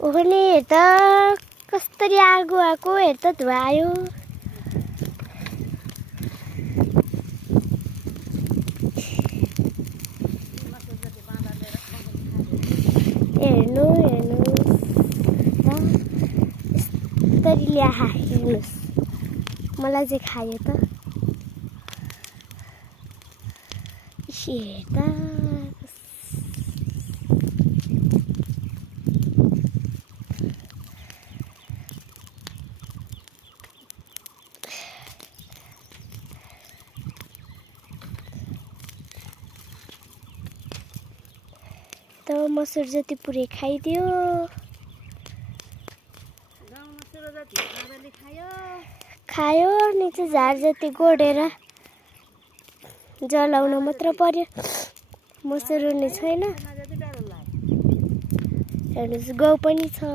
ओहले हेर त कसरी आगो आएको हेर त धुवा आयो। हेर्नु यसरी ल्या हेर्नुहोस् मलाई चाहिँ खायो त। हेर त त मसुर जति पुरै खाइदियो। खायो अनि चाहिँ झार जति गोडेर जलाउन मात्र पर्यो। मसुर हुने छैन। हेर्नुहोस् गाउँ पनि छ।